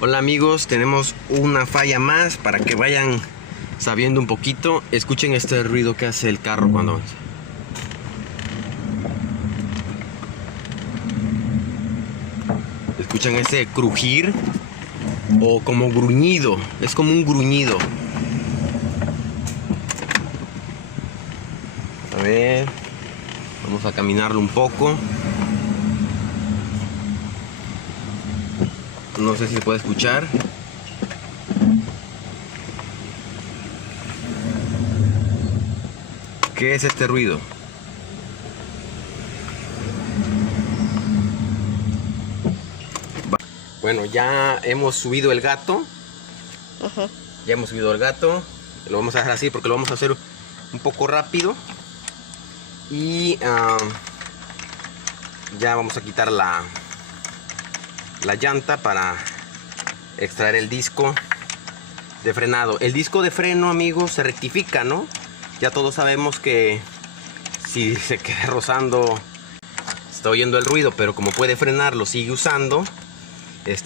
Hola amigos, tenemos una falla más para que vayan sabiendo un poquito. Escuchen este ruido que hace el carro cuando avanza. Escuchan ese crujir o como gruñido, es como un gruñido. A ver, vamos a caminarlo un poco. No sé si se puede escuchar. ¿Qué es este ruido? Bueno, ya hemos subido el gato. Ya hemos subido el gato. Lo vamos a dejar así porque lo vamos a hacer un poco rápido. Y ya vamos a quitar la llanta para extraer el disco de frenado. El disco de freno, amigos, se rectifica, ¿no? Ya todos sabemos que si se queda rozando, está oyendo el ruido, pero como puede frenar, lo sigue usando.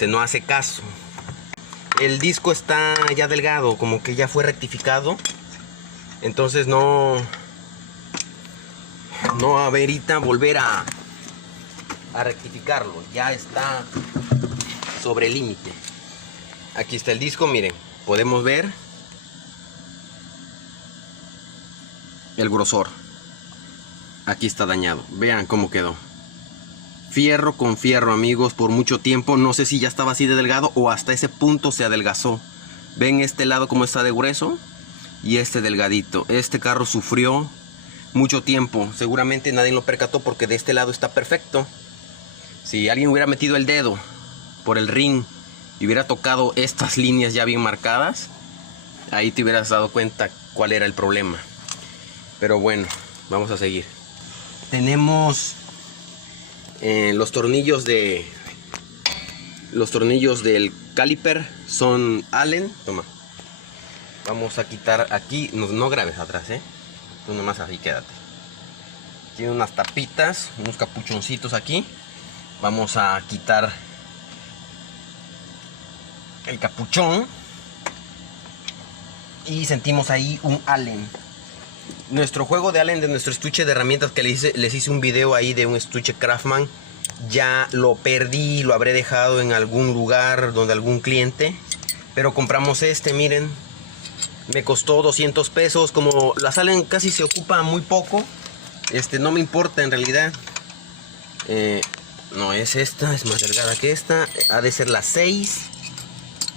No hace caso. El disco está ya delgado, como que ya fue rectificado. Entonces no amerita volver a rectificarlo. Ya está sobre el límite. Aquí está el disco, miren, podemos ver el grosor. Aquí está dañado, vean cómo quedó. Fierro con fierro, amigos, por mucho tiempo. No sé si ya estaba así de delgado o hasta ese punto se adelgazó. Ven este lado como está de grueso y este delgadito. Este carro sufrió mucho tiempo. Seguramente nadie lo percató porque de este lado está perfecto. Si alguien hubiera metido el dedo por el rin y hubiera tocado estas líneas ya bien marcadas, ahí te hubieras dado cuenta cuál era el problema. Pero bueno, vamos a seguir. Tenemos los tornillos del caliper son Allen. Toma. Vamos a quitar aquí, no grabes atrás, tú nomás así quédate. Tiene unas tapitas, unos capuchoncitos aquí. Vamos a quitar el capuchón y sentimos ahí un Allen. Nuestro juego de Allen de nuestro estuche de herramientas que les hice un video ahí de un estuche Craftsman, ya lo perdí, lo habré dejado en algún lugar donde algún cliente, pero compramos miren, me costó 200 pesos. Como la Allen casi se ocupa muy poco, no me importa en realidad. No es esta, es más delgada que esta, ha de ser la 6.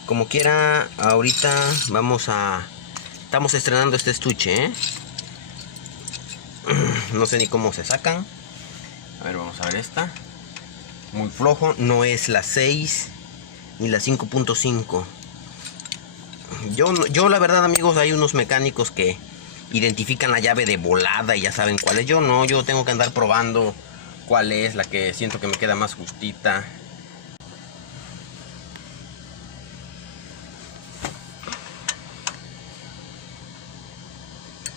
Como quiera, ahorita estamos estrenando este estuche, No sé ni cómo se sacan. A ver, vamos a ver esta. Muy flojo, no es la 6 ni la 5.5. Yo la verdad, amigos, hay unos mecánicos que identifican la llave de volada y ya saben cuál es. Yo no, yo tengo que andar probando cuál es la que siento que me queda más justita.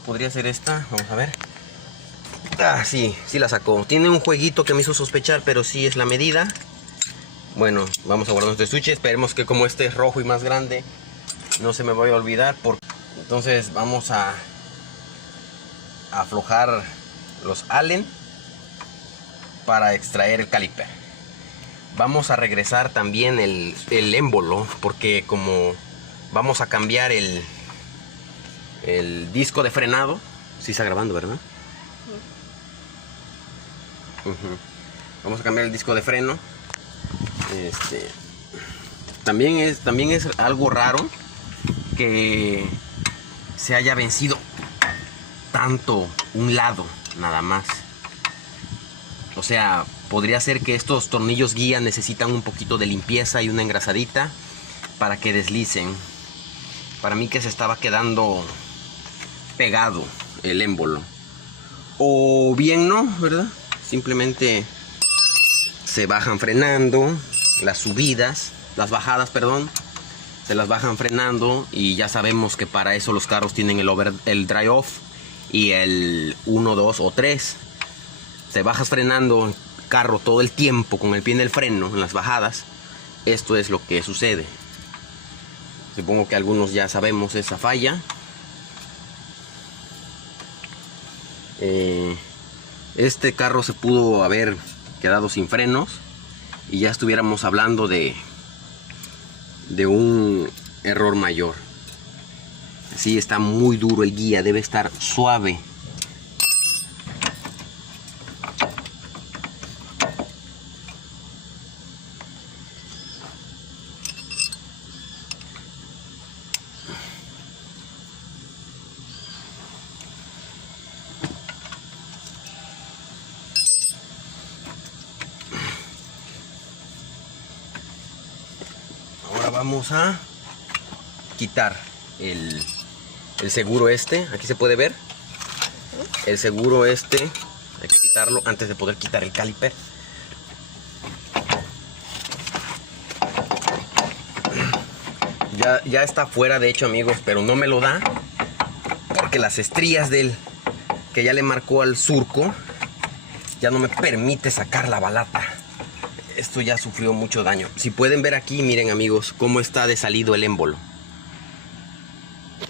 Podría ser esta, vamos a ver. Ah, sí la sacó. Tiene un jueguito que me hizo sospechar, pero sí es la medida. Bueno, vamos a guardar nuestro estuche. Esperemos que como este es rojo y más grande, no se me vaya a olvidar. Entonces vamos a aflojar los Allen para extraer el caliper. Vamos a regresar también el émbolo, porque como vamos a cambiar el disco de frenado. Sí está grabando, ¿verdad? Vamos a cambiar el disco de freno. También es algo raro que se haya vencido tanto un lado nada más. O sea, podría ser que estos tornillos guía necesitan un poquito de limpieza y una engrasadita para que deslicen. Para mí que se estaba quedando pegado el émbolo, o bien no, ¿verdad? Simplemente se bajan frenando, las bajadas, perdón, se las bajan frenando, y ya sabemos que para eso los carros tienen el dry off y el 1, 2 o 3. Se bajas frenando el carro todo el tiempo con el pie en el freno en las bajadas, esto es lo que sucede. Supongo que algunos ya sabemos esa falla. Este carro se pudo haber quedado sin frenos y ya estuviéramos hablando de un error mayor. Sí, está muy duro el guía, debe estar suave. Ahora vamos a quitar el seguro este. Aquí se puede ver el seguro este. Hay que quitarlo antes de poder quitar el caliper. Ya está fuera, de hecho, amigos, pero no me lo da porque las estrías que ya le marcó al surco ya no me permite sacar la balata. Esto ya sufrió mucho daño. Si pueden ver aquí, miren, amigos, cómo está desalido el émbolo.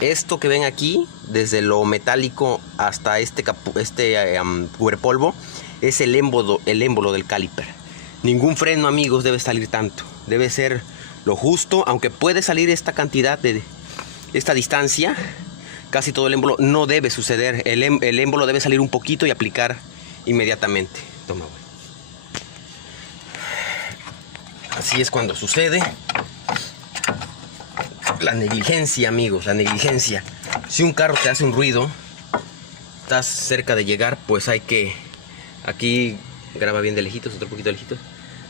Esto que ven aquí, desde lo metálico hasta este cubrepolvo, es el émbolo del caliper. Ningún freno, amigos, debe salir tanto. Debe ser lo justo, aunque puede salir esta cantidad de esta distancia. Casi todo el émbolo no debe suceder. El émbolo debe salir un poquito y aplicar inmediatamente. Toma, güey. Así es cuando sucede. La negligencia, amigos, la negligencia. Si un carro te hace un ruido, estás cerca de llegar, pues hay que... Aquí graba bien de lejitos, otro poquito de lejitos.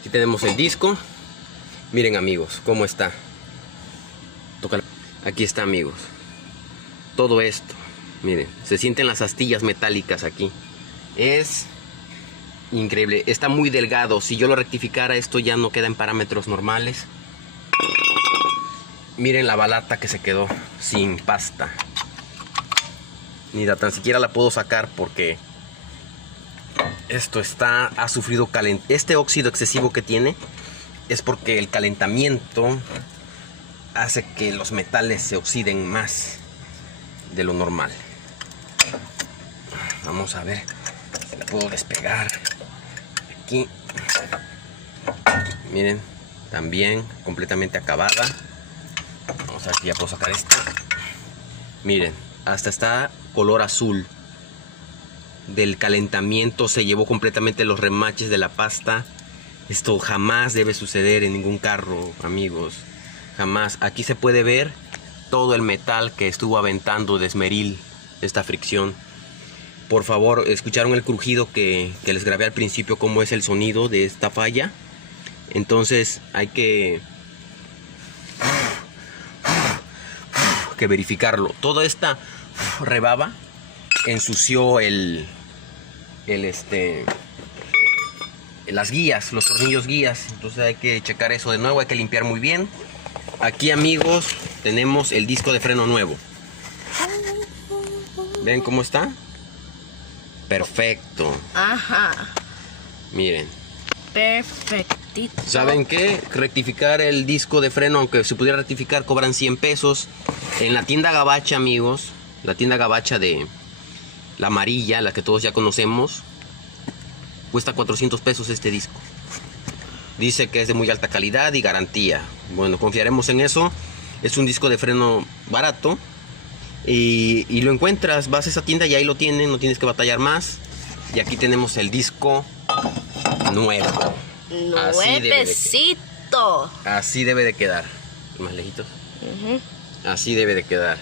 Aquí tenemos el disco. Miren, amigos, cómo está. Tócalo. Aquí está, amigos. Todo esto, miren, se sienten las astillas metálicas aquí. Es increíble, está muy delgado. Si yo lo rectificara, esto ya no queda en parámetros normales. Miren la balata que se quedó sin pasta. Ni tan siquiera la puedo sacar porque esto ha sufrido este óxido excesivo que tiene. Es porque el calentamiento hace que los metales se oxiden más de lo normal. Vamos a ver si la puedo despegar. Aquí, miren, también completamente acabada. Vamos a ver si ya puedo sacar esta. Miren, hasta está color azul. Del calentamiento se llevó completamente los remaches de la pasta. Esto jamás debe suceder en ningún carro, amigos. Jamás. Aquí se puede ver todo el metal que estuvo aventando de esmeril esta fricción. Por favor, ¿escucharon el crujido que les grabé al principio? ¿Cómo es el sonido de esta falla? Entonces hay que verificarlo. Toda esta rebaba ensució las guías, los tornillos guías. Entonces hay que checar eso de nuevo, hay que limpiar muy bien. Aquí, amigos, tenemos el disco de freno nuevo. ¿Ven cómo está? Perfecto. Ajá. Miren. Perfectito. ¿Saben qué? Rectificar el disco de freno, aunque se pudiera rectificar, cobran 100 pesos. En la tienda Gabacha, amigos, la tienda Gabacha de la amarilla, la que todos ya conocemos, cuesta 400 pesos este disco. Dice que es de muy alta calidad y garantía. Bueno, confiaremos en eso. Es un disco de freno barato. Y lo encuentras, vas a esa tienda y ahí lo tienen, no tienes que batallar más. Y aquí tenemos el disco nuevo. Nuevecito. Así debe de quedar. Más lejitos. Así debe de quedar.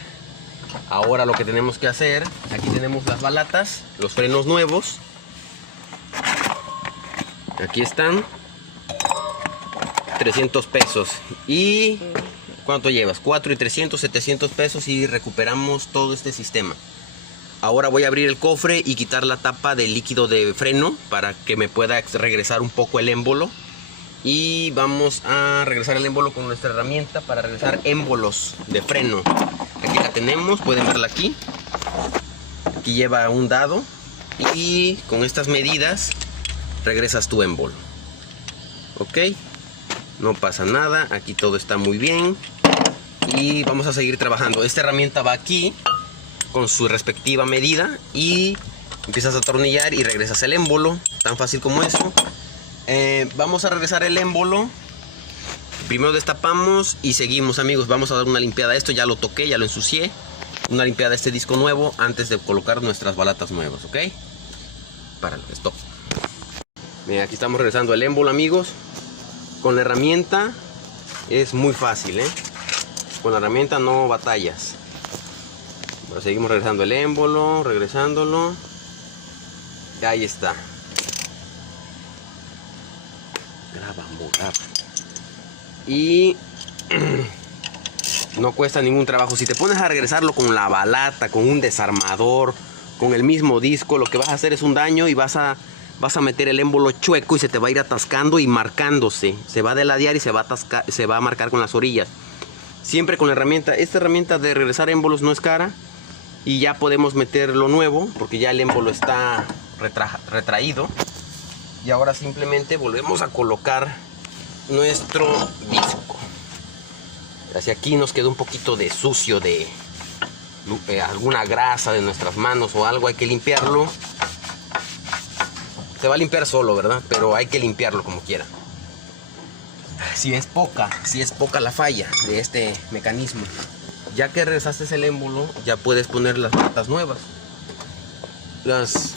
Ahora lo que tenemos que hacer, aquí tenemos las balatas, los frenos nuevos. Aquí están. 300 pesos. ¿Y cuánto llevas? 4 y 300, 700 pesos y recuperamos todo este sistema. Ahora voy a abrir el cofre y quitar la tapa del líquido de freno para que me pueda regresar un poco el émbolo. Y vamos a regresar el émbolo con nuestra herramienta para regresar émbolos de freno. Aquí la tenemos, pueden verla aquí. Aquí lleva un dado y con estas medidas regresas tu émbolo. Ok, no pasa nada, aquí todo está muy bien. y vamos a seguir trabajando. Esta herramienta va aquí con su respectiva medida y empiezas a atornillar y regresas el émbolo, tan fácil como eso. Vamos a regresar el émbolo. Primero destapamos y seguimos, amigos. Vamos a dar una limpiada a esto. Ya lo toqué, ya lo ensucié. Una limpiada a este disco nuevo antes de colocar nuestras balatas nuevas, ¿ok? Páralo, stop. Mira, aquí estamos regresando el émbolo, amigos. Con la herramienta es muy fácil, ¿eh? Con la herramienta no batallas. Pero seguimos regresando el émbolo, regresándolo. Y ahí está. Graba. Y no cuesta ningún trabajo. Si te pones a regresarlo con la balata, con un desarmador, con el mismo disco, lo que vas a hacer es un daño y vas a meter el émbolo chueco y se te va a ir atascando y marcándose. Se va a deladear y se va a atascar, se va a marcar con las orillas. Siempre con la herramienta. Esta herramienta de regresar émbolos no es cara. Y ya podemos meter lo nuevo porque ya el émbolo está retraído. Y ahora simplemente volvemos a colocar nuestro disco. Hacia aquí nos quedó un poquito de sucio, de alguna grasa de nuestras manos o algo. Hay que limpiarlo. Se va a limpiar solo, ¿verdad? Pero hay que limpiarlo como quiera. Si es poca la falla de este mecanismo. Ya que regresaste el émbolo, ya puedes poner las balatas nuevas. Las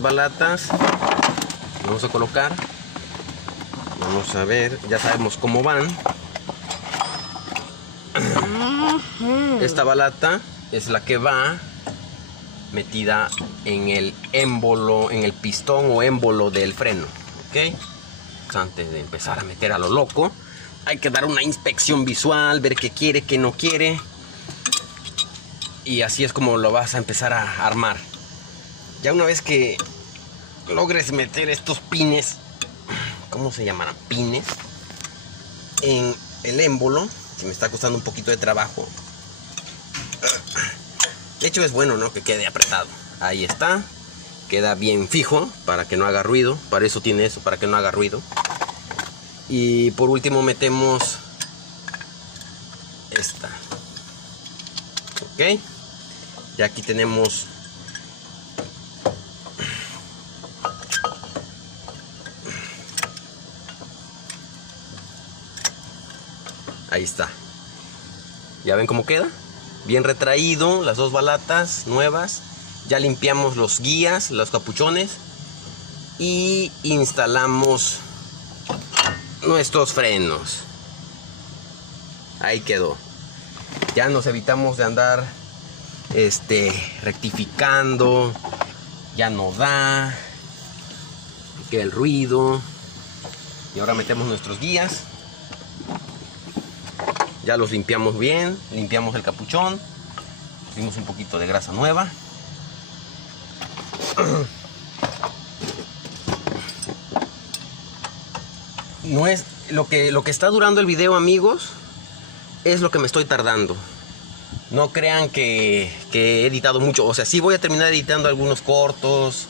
balatas vamos a colocar. Vamos a ver, ya sabemos cómo van. Esta balata es la que va metida en el émbolo, en el pistón o émbolo del freno, ¿ok? Pues antes de empezar a meter a lo loco, hay que dar una inspección visual, ver qué quiere, qué no quiere. Y así es como lo vas a empezar a armar. Ya una vez que logres meter estos pines, ¿cómo se llamarán? Pines en el émbolo, que me está costando un poquito de trabajo. De hecho es bueno, ¿no? Que quede apretado. Ahí está. Queda bien fijo para que no haga ruido. Para eso tiene eso, para que no haga ruido. Y por último metemos esta. Ok. Y aquí tenemos ahí está. ¿Ya ven cómo queda? Bien retraído, las dos balatas nuevas. Ya limpiamos los guías, los capuchones. Y instalamos nuestros frenos. Ahí quedó. Ya nos evitamos de andar rectificando. Ya no da. Queda el ruido. Y ahora metemos nuestros guías. Ya los limpiamos bien, limpiamos el capuchón, pusimos un poquito de grasa nueva. No es lo que está durando el video, amigos, es lo que me estoy tardando. No crean que he editado mucho, o sea, sí voy a terminar editando algunos cortos,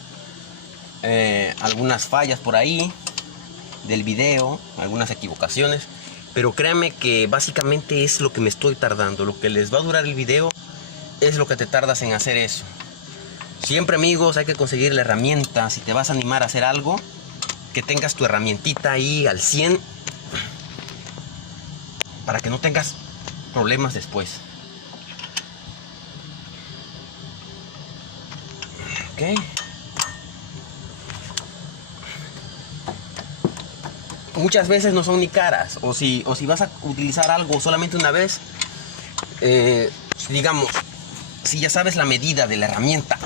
algunas fallas por ahí del video, algunas equivocaciones. Pero créanme que básicamente es lo que me estoy tardando. Lo que les va a durar el video es lo que te tardas en hacer eso. Siempre, amigos, hay que conseguir la herramienta. Si te vas a animar a hacer algo, que tengas tu herramientita ahí al 100. Para que no tengas problemas después. Ok. Muchas veces no son ni caras, o si vas a utilizar algo solamente una vez, digamos, si ya sabes la medida de la herramienta,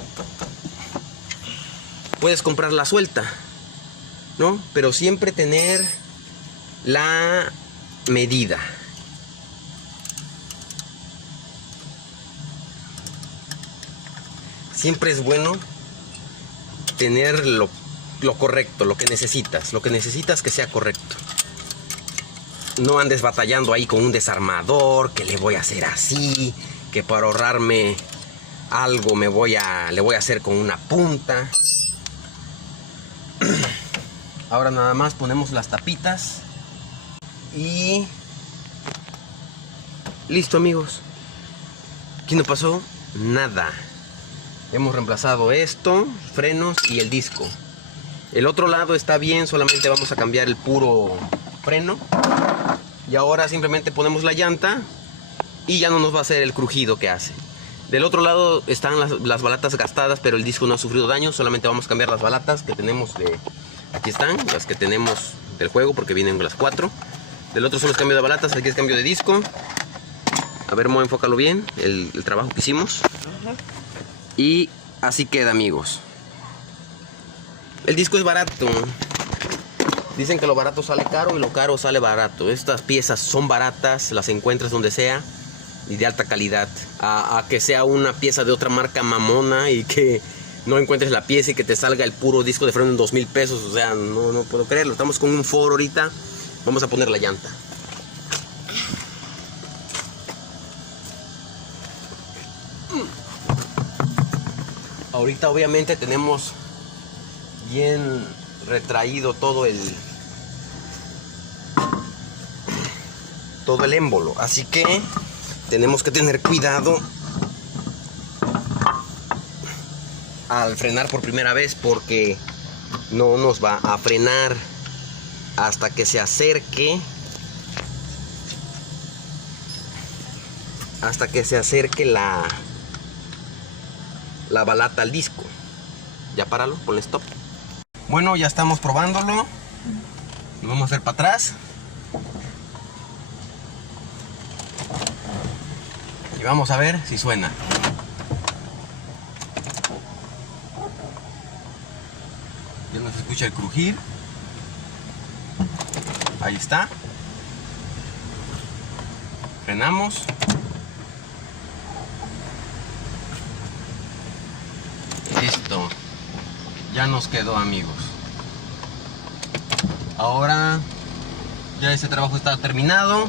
puedes comprarla suelta, ¿no? Pero siempre tener la medida. Siempre es bueno tener lo correcto, lo que necesitas que sea correcto. No andes batallando ahí con un desarmador, que le voy a hacer así, que para ahorrarme algo le voy a hacer con una punta. Ahora nada más ponemos las tapitas y Listo, amigos. Aquí no pasó nada. Hemos reemplazado esto, frenos y el disco. El otro lado está bien, solamente vamos a cambiar el puro freno. Y ahora simplemente ponemos la llanta y ya no nos va a hacer el crujido que hace. Del otro lado están las balatas gastadas, pero el disco no ha sufrido daño. Solamente vamos a cambiar las balatas que tenemos de... Aquí están, las que tenemos del juego, porque vienen las 4. Del otro son los cambios de balatas, aquí es cambio de disco. A ver, Mo, enfócalo bien, el trabajo que hicimos. Y así queda, amigos. El disco es barato. Dicen que lo barato sale caro y lo caro sale barato. Estas piezas son baratas, las encuentras donde sea y de alta calidad. A que sea una pieza de otra marca mamona y que no encuentres la pieza y que te salga el puro disco de freno en 2,000 pesos. O sea, no puedo creerlo. Estamos con un Ford ahorita. Vamos a poner la llanta. Ahorita obviamente tenemos bien retraído todo el émbolo, así que tenemos que tener cuidado al frenar por primera vez, porque no nos va a frenar hasta que se acerque la balata al disco. Ya páralo, ponle stop. Bueno, ya estamos probándolo. Lo vamos a hacer para atrás. Y vamos a ver si suena. Ya nos escucha el crujir. Ahí está. Frenamos. Listo. Ya nos quedó, amigos. Ahora ya ese trabajo está terminado.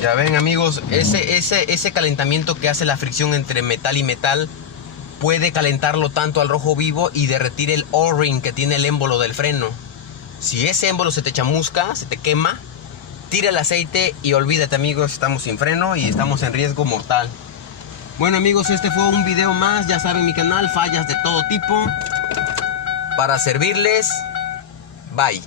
Ya ven, amigos, ese calentamiento que hace la fricción entre metal y metal puede calentarlo tanto al rojo vivo y derretir el O-ring que tiene el émbolo del freno. Si ese émbolo se te chamusca, se te quema, tira el aceite y olvídate, amigos, estamos sin freno y estamos en riesgo mortal. Bueno, amigos, este fue un video más. Ya saben, mi canal, fallas de todo tipo, para servirles. Bye.